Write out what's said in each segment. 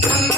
Yeah.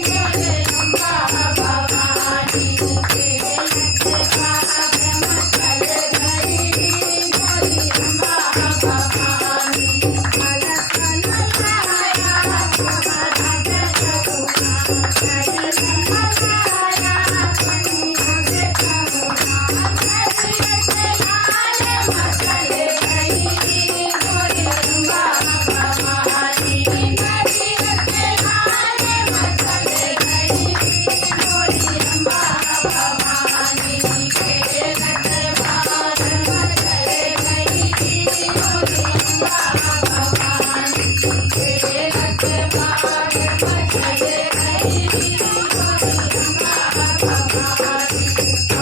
Thank you.